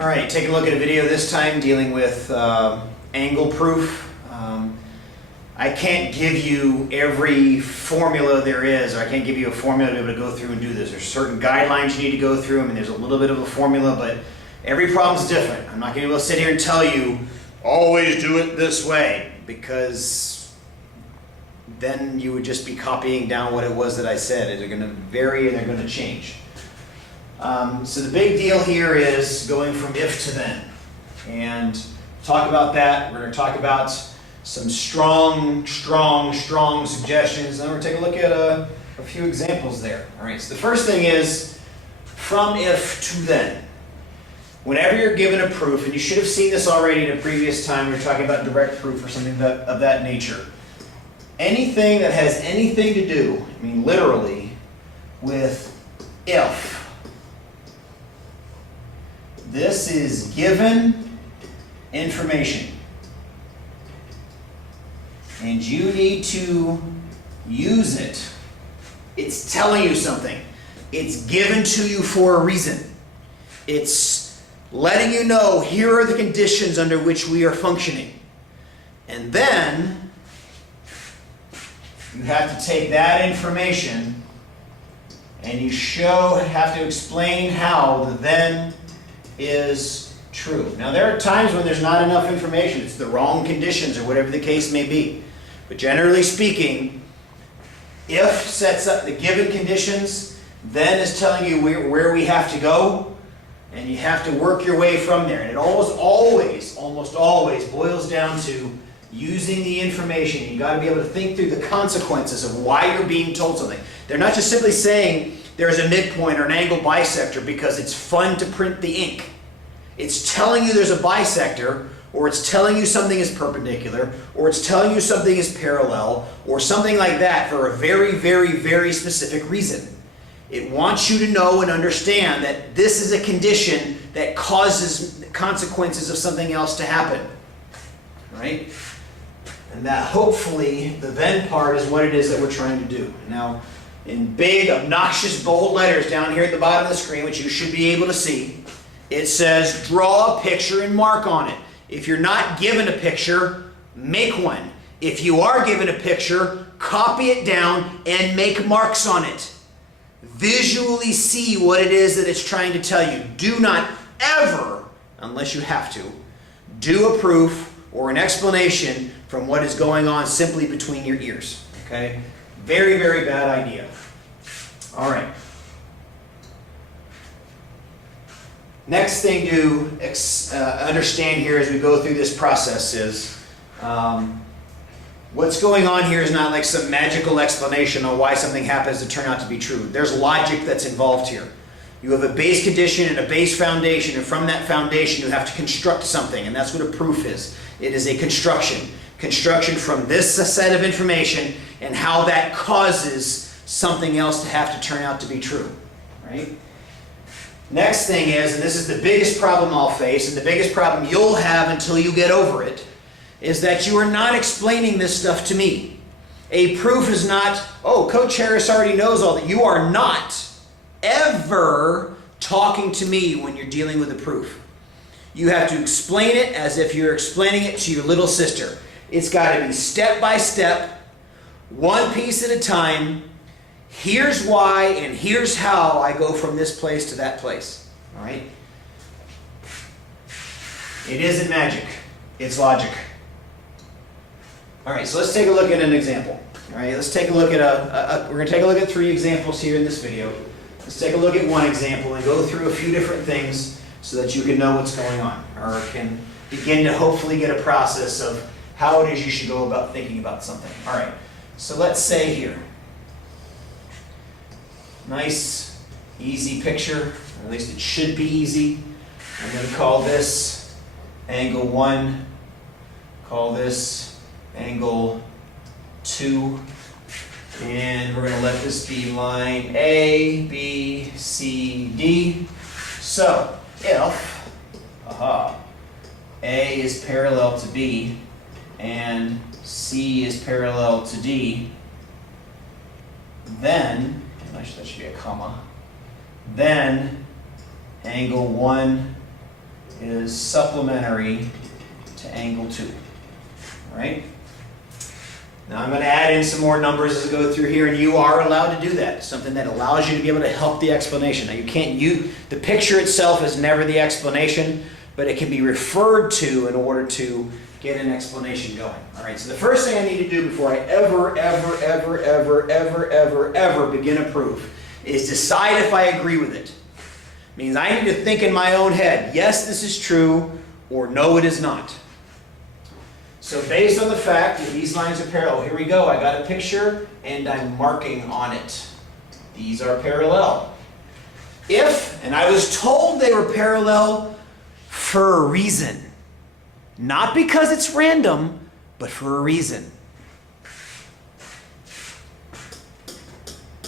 All right, take a look at a video this time dealing with angle proof. I can't give you every formula there is, or I can't give you a formula to be able to go through and do this. There's certain guidelines you need to go through. I mean, there's a little bit of a formula, but every problem's different. I'm not going to be able to sit here and tell you, always do it this way, because then you would just be copying down what it was that I said. They're going to vary and they're going to change. So the big deal here is going from if to then. And talk about that. We're going to talk about some strong suggestions. And then we're going to take a look at a few examples there. All right, so the first thing is from if to then. Whenever you're given a proof, and you should have seen this already in a previous time, we were talking about direct proof or something of that nature. Anything that has anything to do, I mean literally, with if. This is given information. And you need to use it. It's telling you something. It's given to you for a reason. It's letting you know here are the conditions under which we are functioning. And then you have to take that information and you have to explain how the then is true. Now there are times when there's not enough information. It's the wrong conditions or whatever the case may be. But generally speaking, if sets up the given conditions, then is telling you where we have to go, and you have to work your way from there. And it almost always boils down to using the information. You got to be able to think through the consequences of why you're being told something. They're not just simply saying there's a midpoint or an angle bisector because it's fun to print the ink. It's telling you there's a bisector, or it's telling you something is perpendicular, or it's telling you something is parallel, or something like that for a very, very, very specific reason. It wants you to know and understand that this is a condition that causes consequences of something else to happen. Right? And that hopefully the then part is what it is that we're trying to do. Now, in big, obnoxious, bold letters down here at the bottom of the screen, which you should be able to see, it says draw a picture and mark on it. If you're not given a picture, make one. If you are given a picture, copy it down and make marks on it. Visually see what it is that it's trying to tell you. Do not ever, unless you have to, do a proof or an explanation from what is going on simply between your ears. Okay? Very, very bad idea. All right. Next thing to understand here as we go through this process is what's going on here is not like some magical explanation on why something happens to turn out to be true. There's logic that's involved here. You have a base condition and a base foundation, and from that foundation you have to construct something, and that's what a proof is. It is a construction. Construction from this set of information and how that causes something else to have to turn out to be true. Right? Next thing is, and this is the biggest problem I'll face, and the biggest problem you'll have until you get over it, is that you are not explaining this stuff to me. A proof is not, oh, Coach Harris already knows all that. You are not ever talking to me when you're dealing with a proof. You have to explain it as if you're explaining it to your little sister. It's got to be step by step, one piece at a time. Here's why and here's how I go from this place to that place. All right? It isn't magic. It's logic. All right, so let's take a look at an example. All right, let's take a look at we're going to take a look at 3 examples here in this video. Let's take a look at one example and go through a few different things so that you can know what's going on, or can begin to hopefully get a process of how it is you should go about thinking about something. All right, so let's say here. Nice, easy picture, or at least it should be easy. I'm going to call this angle 1, call this angle 2, and we're going to let this be line A, B, C, D. So, if A is parallel to B and C is parallel to D, then, that should be a comma, then angle 1 is supplementary to angle 2. All right? Now I'm going to add in some more numbers as I go through here, and you are allowed to do that. Something that allows you to be able to help the explanation. Now you can't use, the picture itself is never the explanation, but it can be referred to in order to get an explanation going. All right, so the first thing I need to do before I ever begin a proof is decide if I agree with it. Means I need to think in my own head, yes, this is true, or no, it is not. So based on the fact that these lines are parallel, here we go, I got a picture and I'm marking on it. These are parallel. If, and I was told they were parallel for a reason. Not because it's random, but for a reason.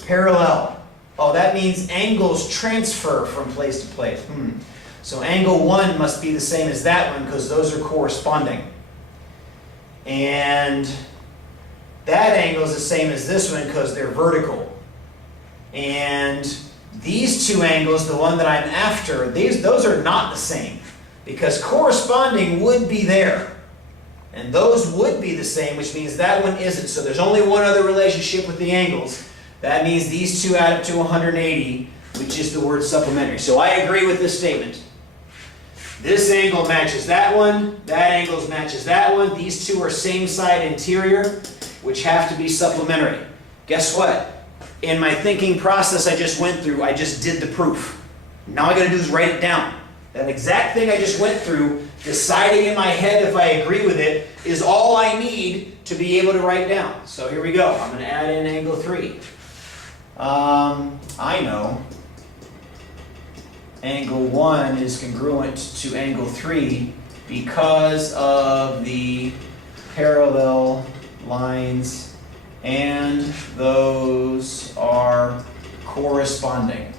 Parallel. Oh, that means angles transfer from place to place. So angle 1 must be the same as that one because those are corresponding. And that angle is the same as this one because they're vertical. And these two angles, the one that I'm after, those are not the same because corresponding would be there. And those would be the same, which means that one isn't. So there's only one other relationship with the angles. That means these two add up to 180, which is the word supplementary. So I agree with this statement. This angle matches that one. That angle matches that one. These two are same side interior, which have to be supplementary. Guess what? In my thinking process I just went through, I just did the proof. Now all I got to do is write it down. That exact thing I just went through, deciding in my head if I agree with it, is all I need to be able to write down. So here we go. I'm going to add in angle 3. I know angle 1 is congruent to angle 3 because of the parallel lines and those are corresponding.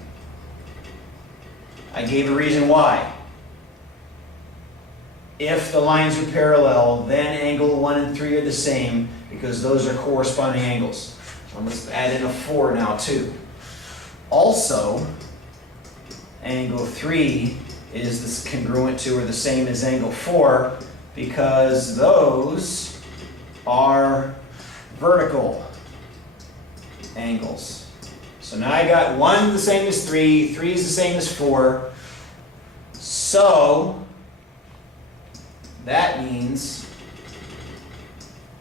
I gave a reason why. If the lines are parallel, then angle 1 and 3 are the same because those are corresponding angles. Let's add in a 4 now too. Also, angle 3 is this congruent to or the same as angle 4 because those are vertical angles. So now I got 1 the same as 3, 3 is the same as 4. So that means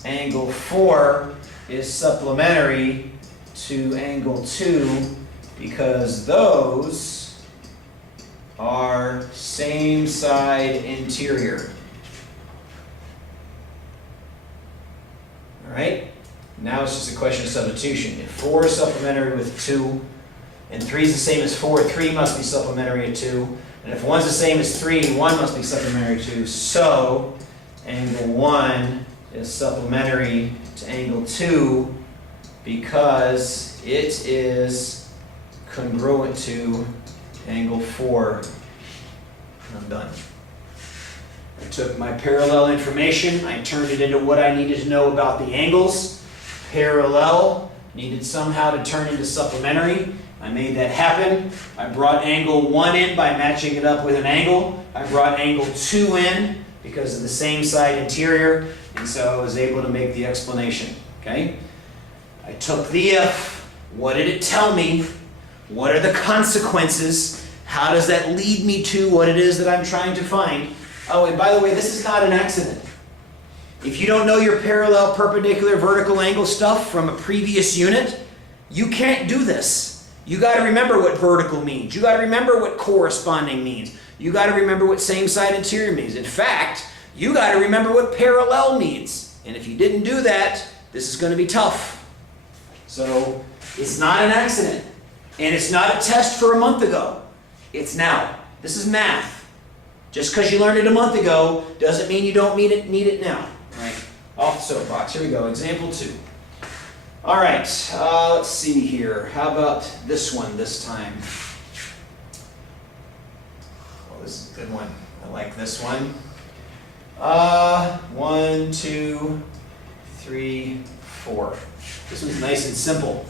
angle 4 is supplementary to angle 2 because those are same side interior. All right? Now it's just a question of substitution. If 4 is supplementary with 2 and 3 is the same as 4, 3 must be supplementary to 2. And if 1 is the same as 3, 1 must be supplementary to 2. So angle 1 is supplementary to angle 2 because it is congruent to angle 4. I'm done. I took my parallel information, I turned it into what I needed to know about the angles. Parallel needed somehow to turn into supplementary. I made that happen. I brought angle 1 in by matching it up with an angle. I brought angle 2 in because of the same side interior, and so I was able to make the explanation. Okay? I took the if. What did it tell me? What are the consequences? How does that lead me to what it is that I'm trying to find? Oh, and by the way, this is not an accident. If you don't know your parallel, perpendicular, vertical angle stuff from a previous unit, you can't do this. You got to remember what vertical means. You got to remember what corresponding means. You got to remember what same side interior means. In fact, you got to remember what parallel means. And if you didn't do that, this is going to be tough. So it's not an accident. And it's not a test for a month ago. It's now. This is math. Just because you learned it a month ago doesn't mean you don't need it now. All right, off the soapbox. Here we go. Example 2. All right, let's see here. How about this one this time? Well, this is a good one. I like this one. 1, 2, 3, 4. This one's nice and simple.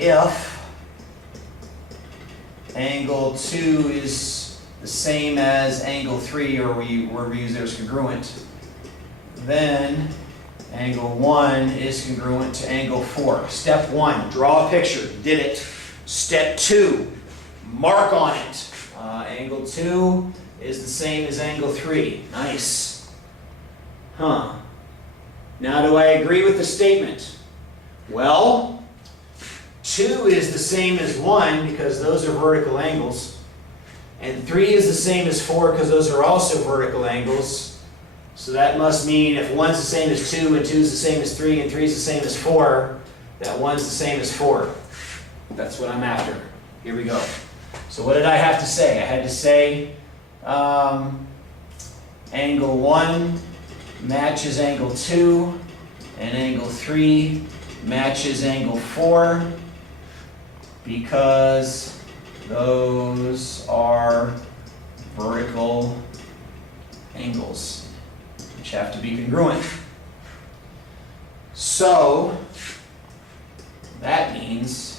If angle 2 is the same as angle 3, or where we use it as congruent, then angle 1 is congruent to angle 4. Step 1, draw a picture. Did it. Step 2, mark on it. Angle 2 is the same as angle 3. Nice. Huh. Now, do I agree with the statement? Well, 2 is the same as 1 because those are vertical angles. And 3 is the same as 4 because those are also vertical angles. So that must mean if 1's the same as 2 and 2 is the same as 3 and 3 is the same as 4, that 1's the same as 4. That's what I'm after. Here we go. So what did I have to say? I had to say angle 1 matches angle 2 and angle 3 matches angle 4 because those are vertical angles which have to be congruent. So that means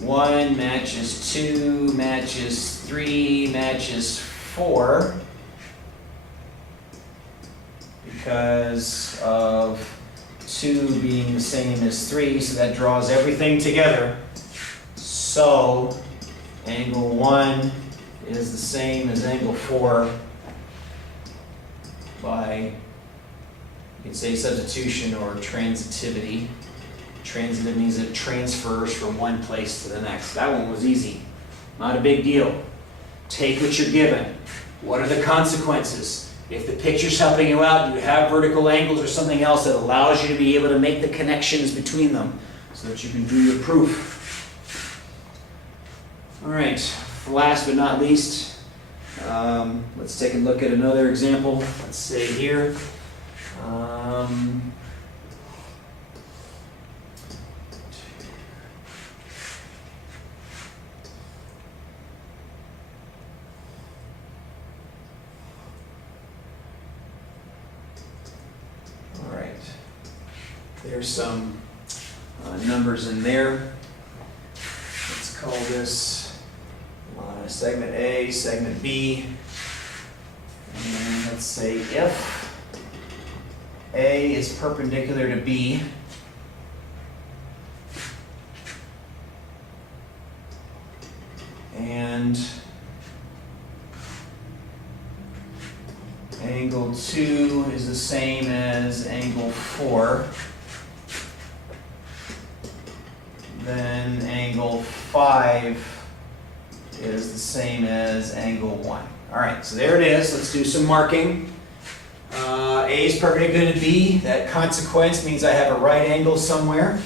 1 matches 2 matches 3 matches 4 because of 2 being the same as 3, so that draws everything together. So angle 1 is the same as angle 4 by, you can say, substitution or transitivity. Transitive means it transfers from one place to the next. That one was easy. Not a big deal. Take what you're given. What are the consequences? If the picture's helping you out, you have vertical angles or something else that allows you to be able to make the connections between them so that you can do your proof. All right, last but not least, let's take a look at another example. Let's say here. There's some numbers in there. Let's call this segment A, segment B. And let's say if A is perpendicular to B, and angle 2 is the same as angle 4, then angle 5 is the same as angle 1. All right, so there it is. Let's do some marking. A is perpendicular to B. That consequence means I have a right angle somewhere.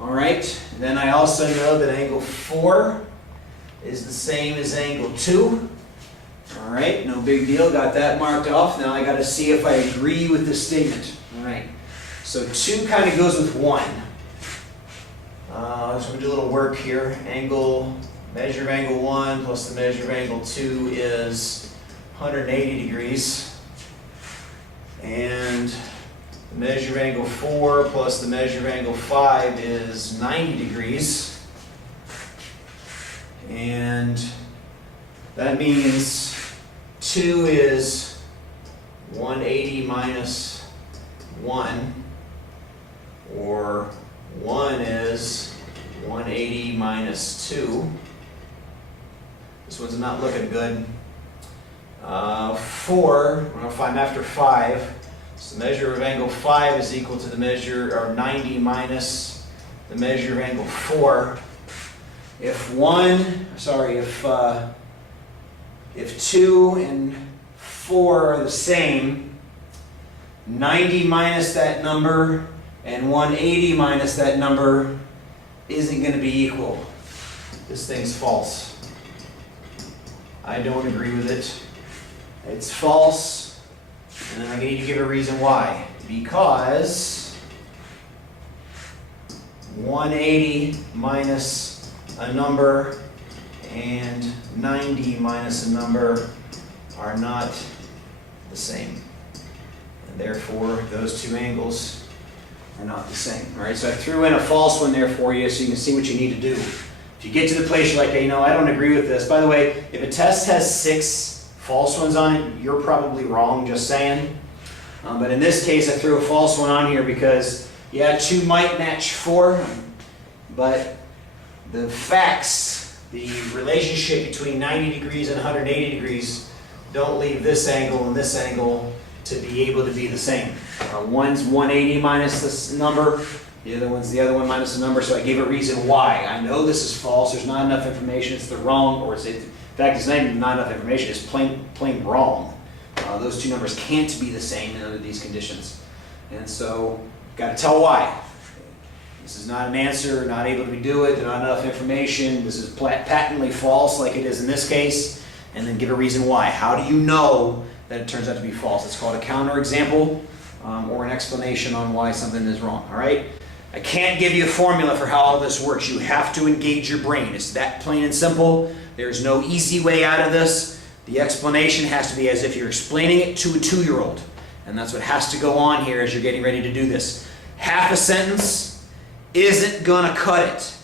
All right, then I also know that angle 4 is the same as angle 2. All right, no big deal. Got that marked off. Now I got to see if I agree with this statement. All right, so 2 kind of goes with 1. So we'll do a little work here. Measure of angle 1 plus the measure of angle 2 is 180 degrees. And the measure of angle 4 plus the measure of angle 5 is 90 degrees. And that means 2 is 180 minus 1, or 1 is 180 minus 2. This one's not looking good. 4, if I'm after 5, so the measure of angle 5 is equal to the measure, or 90 minus the measure of angle 4. If 2 and 4 are the same, 90 minus that number and 180 minus that number isn't going to be equal. This thing's false. I don't agree with it. It's false, and I need to give a reason why. Because 180 minus a number and 90 minus a number are not the same. And therefore, those two angles are not the same. All right, so I threw in a false one there for you so you can see what you need to do. If If you get to the place you're like, hey, I don't agree with this. By the way, if a test has 6 false ones on it, you're probably wrong, just saying. But in this case, I threw a false one on here because, yeah, 2 might match 4, but the facts, the relationship between 90 degrees and 180 degrees don't leave this angle and this angle to be able to be the same. One's 180 minus this number, the other one's the other one minus the number, so I gave a reason why. I know this is false, there's not enough information, it's the wrong, or in fact, it's not even not enough information, it's plain wrong. Those 2 numbers can't be the same under these conditions. And so, got to tell why. This is not an answer, not able to do it, not enough information, this is patently false like it is in this case, and then give a reason why. How do you know that it turns out to be false? It's called a counterexample or an explanation on why something is wrong, all right? I can't give you a formula for how all this works. You have to engage your brain. It's that plain and simple. There's no easy way out of this. The explanation has to be as if you're explaining it to a 2-year-old. And that's what has to go on here as you're getting ready to do this. Half a sentence isn't going to cut it.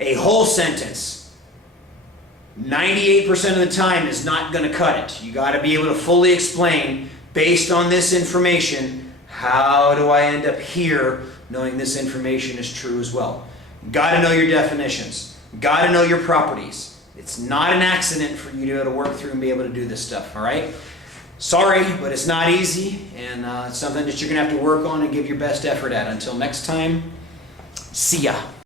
A whole sentence, 98% of the time, is not going to cut it. You got to be able to fully explain, based on this information, how do I end up here knowing this information is true as well? Got to know your definitions. Got to know your properties. It's not an accident for you to be able to work through and be able to do this stuff, all right? Sorry, but it's not easy, and it's something that you're going to have to work on and give your best effort at. Until next time, see ya.